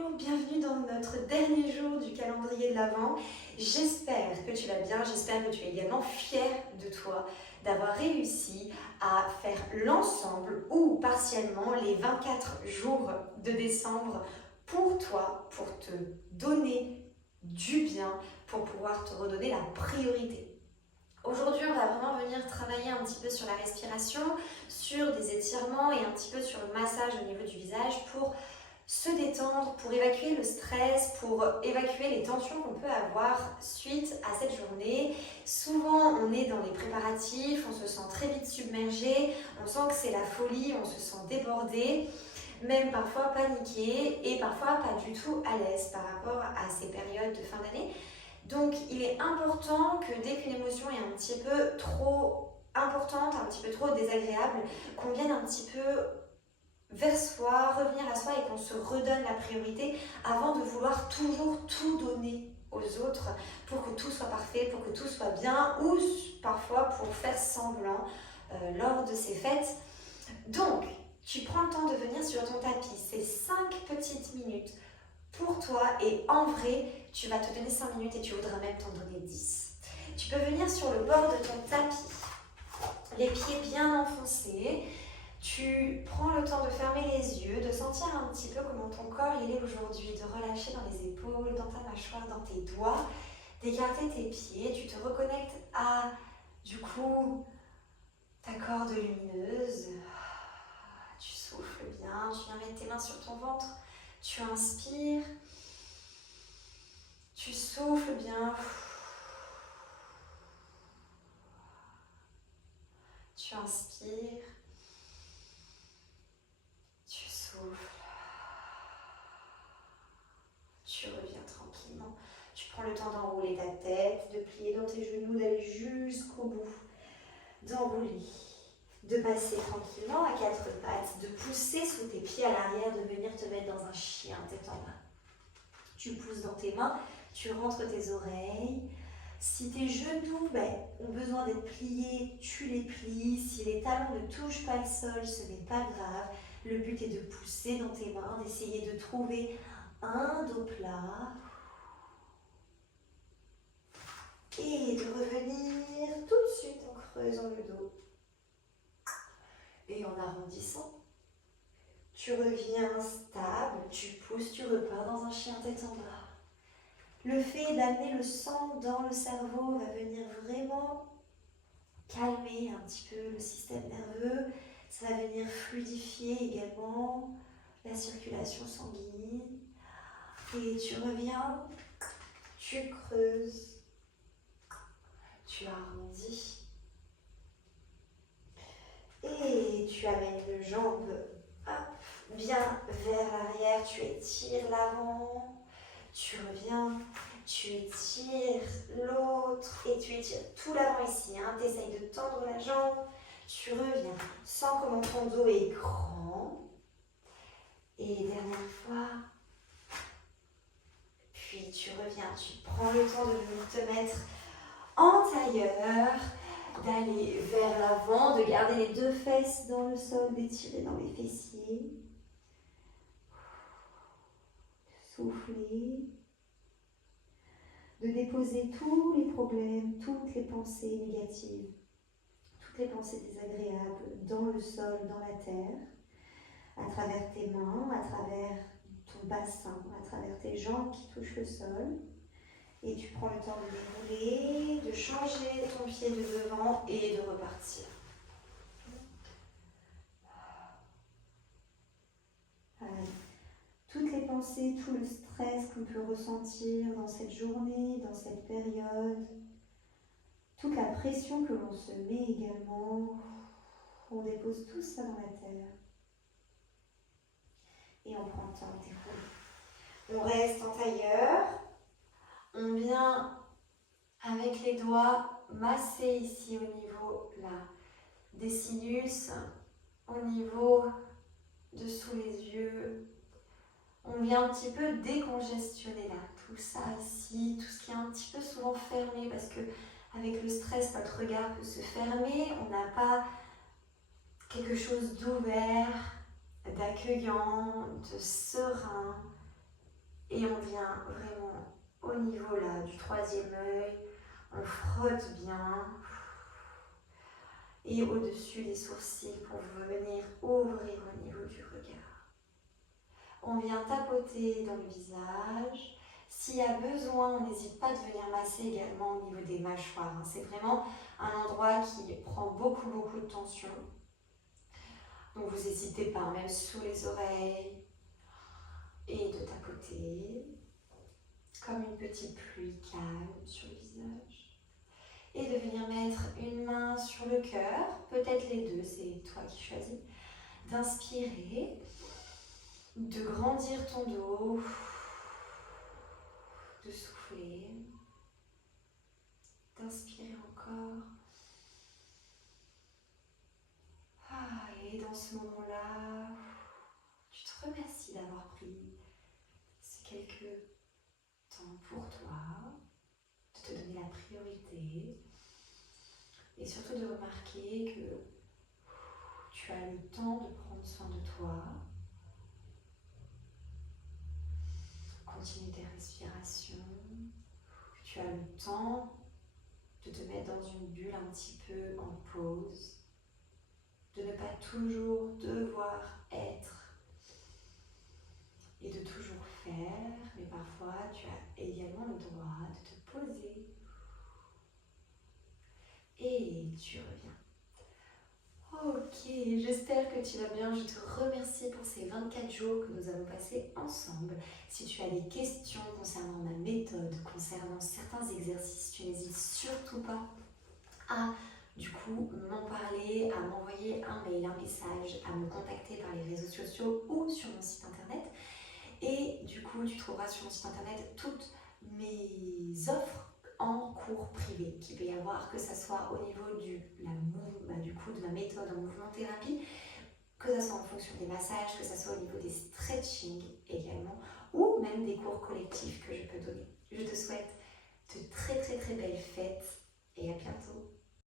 Bonjour, bienvenue dans notre dernier jour du calendrier de l'Avent. J'espère que tu vas bien, j'espère que tu es également fier de toi d'avoir réussi à faire l'ensemble ou partiellement les 24 jours de décembre pour toi, pour te donner du bien, pour pouvoir te redonner la priorité. Aujourd'hui, on va vraiment venir travailler un petit peu sur la respiration, sur des étirements et un petit peu sur le massage au niveau du visage pour se détendre, pour évacuer le stress, pour évacuer les tensions qu'on peut avoir suite à cette journée. Souvent, on est dans les préparatifs, on se sent très vite submergé, on sent que c'est la folie, on se sent débordé, même parfois paniqué et parfois pas du tout à l'aise par rapport à ces périodes de fin d'année. Donc, il est important que dès qu'une émotion est un petit peu trop importante, un petit peu trop désagréable, qu'on vienne un petit peu vers soi, revenir à soi et qu'on se redonne la priorité avant de vouloir toujours tout donner aux autres pour que tout soit parfait, pour que tout soit bien ou parfois pour faire semblant lors de ces fêtes. Donc, tu prends le temps de venir sur ton tapis, c'est 5 petites minutes pour toi et en vrai, tu vas te donner 5 minutes et tu voudras même t'en donner 10. Tu peux venir sur le bord de ton tapis, les pieds bien enfoncés. Tu prends le temps de fermer les yeux, de sentir un petit peu comment ton corps il est aujourd'hui, de relâcher dans les épaules, dans ta mâchoire, dans tes doigts, d'écarter tes pieds. Tu te reconnectes à, du coup, ta corde lumineuse. Tu souffles bien, tu viens mettre tes mains sur ton ventre. Tu inspires. Tu souffles bien. Tu inspires. Tu souffles. Tu reviens tranquillement. Tu prends le temps d'enrouler ta tête, de plier dans tes genoux, d'aller jusqu'au bout, d'enrouler, de passer tranquillement à 4 pattes, de pousser sous tes pieds à l'arrière, de venir te mettre dans un chien tête en bas. Tu pousses dans tes mains, tu rentres tes oreilles. Si tes genoux ont besoin d'être pliés, tu les plies. Si les talons ne touchent pas le sol, ce n'est pas grave. Le but est de pousser dans tes mains, d'essayer de trouver un dos plat et de revenir tout de suite en creusant le dos et en arrondissant. Tu reviens stable, tu pousses, tu repars dans un chien tête en bas. Le fait d'amener le sang dans le cerveau va venir vraiment calmer un petit peu le système nerveux. Ça va venir fluidifier également la circulation sanguine. Et tu reviens, tu creuses, tu arrondis. Et tu amènes une jambe bien vers l'arrière, tu étires l'avant, tu reviens, tu étires l'autre et tu étires tout l'avant ici. Tu essayes de tendre la jambe, tu reviens, sens comment ton dos est grand. Et dernière fois, puis tu reviens, tu prends le temps de venir te mettre en tailleur, d'aller vers l'avant, de garder les 2 fesses dans le sol, d'étirer dans les fessiers. Souffler. De déposer tous les problèmes, toutes les pensées négatives, toutes les pensées désagréables dans le sol, dans la terre, à travers tes mains, à travers ton bassin, à travers tes jambes qui touchent le sol. Et tu prends le temps de dérouler, de changer ton pied de devant et de repartir. Toutes les pensées, tout le stress qu'on peut ressentir dans cette journée, dans cette période, toute la pression que l'on se met également, on dépose tout ça dans la terre. Et on prend le temps de dérouler. On reste en tailleur. On vient avec les doigts masser ici au niveau là, des sinus, au niveau de sous les yeux. On vient un petit peu décongestionner là, tout ça ici, tout ce qui est un petit peu souvent fermé parce que avec le stress, notre regard peut se fermer, on n'a pas quelque chose d'ouvert, d'accueillant, de serein, Et on vient vraiment au niveau là du troisième œil, on frotte bien. Et au-dessus des sourcils pour venir ouvrir au niveau du regard. On vient tapoter dans le visage. S'il y a besoin, on n'hésite pas de venir masser également au niveau des mâchoires. C'est vraiment un endroit qui prend beaucoup de tension. Donc vous n'hésitez pas, même sous les oreilles, et de tapoter comme une petite pluie calme sur le visage. Et de venir mettre une main sur le cœur, peut-être les deux, c'est toi qui choisis. D'inspirer, de grandir ton dos, de souffler, d'inspirer encore. Et dans ce moment-là, tu te remercies d'avoir pris ces quelques temps pour toi, de te donner la priorité et surtout de remarquer que tu as le temps de prendre soin de toi. Continue tes respirations. Tu as le temps de te mettre dans une bulle un petit peu en pause, de ne pas toujours devoir être et de toujours faire, mais parfois tu as également le droit de te poser et tu reviens. Ok, j'espère que tu vas bien. Je te remercie pour ces 24 jours que nous avons passés ensemble. Si tu as des questions concernant ma méthode, concernant certains exercices, tu n'hésites surtout pas à m'en parler, à m'envoyer un mail, un message, à me contacter par les réseaux sociaux ou sur mon site internet. Et du coup, tu trouveras sur mon site internet toutes mes offres en cours privé qu'il peut y avoir, que ce soit au niveau de ma méthode en mouvement thérapie, que ce soit en fonction des massages, que ce soit au niveau des stretching également, ou même des cours collectifs que je peux donner. Je te souhaite de très belles fêtes et à bientôt.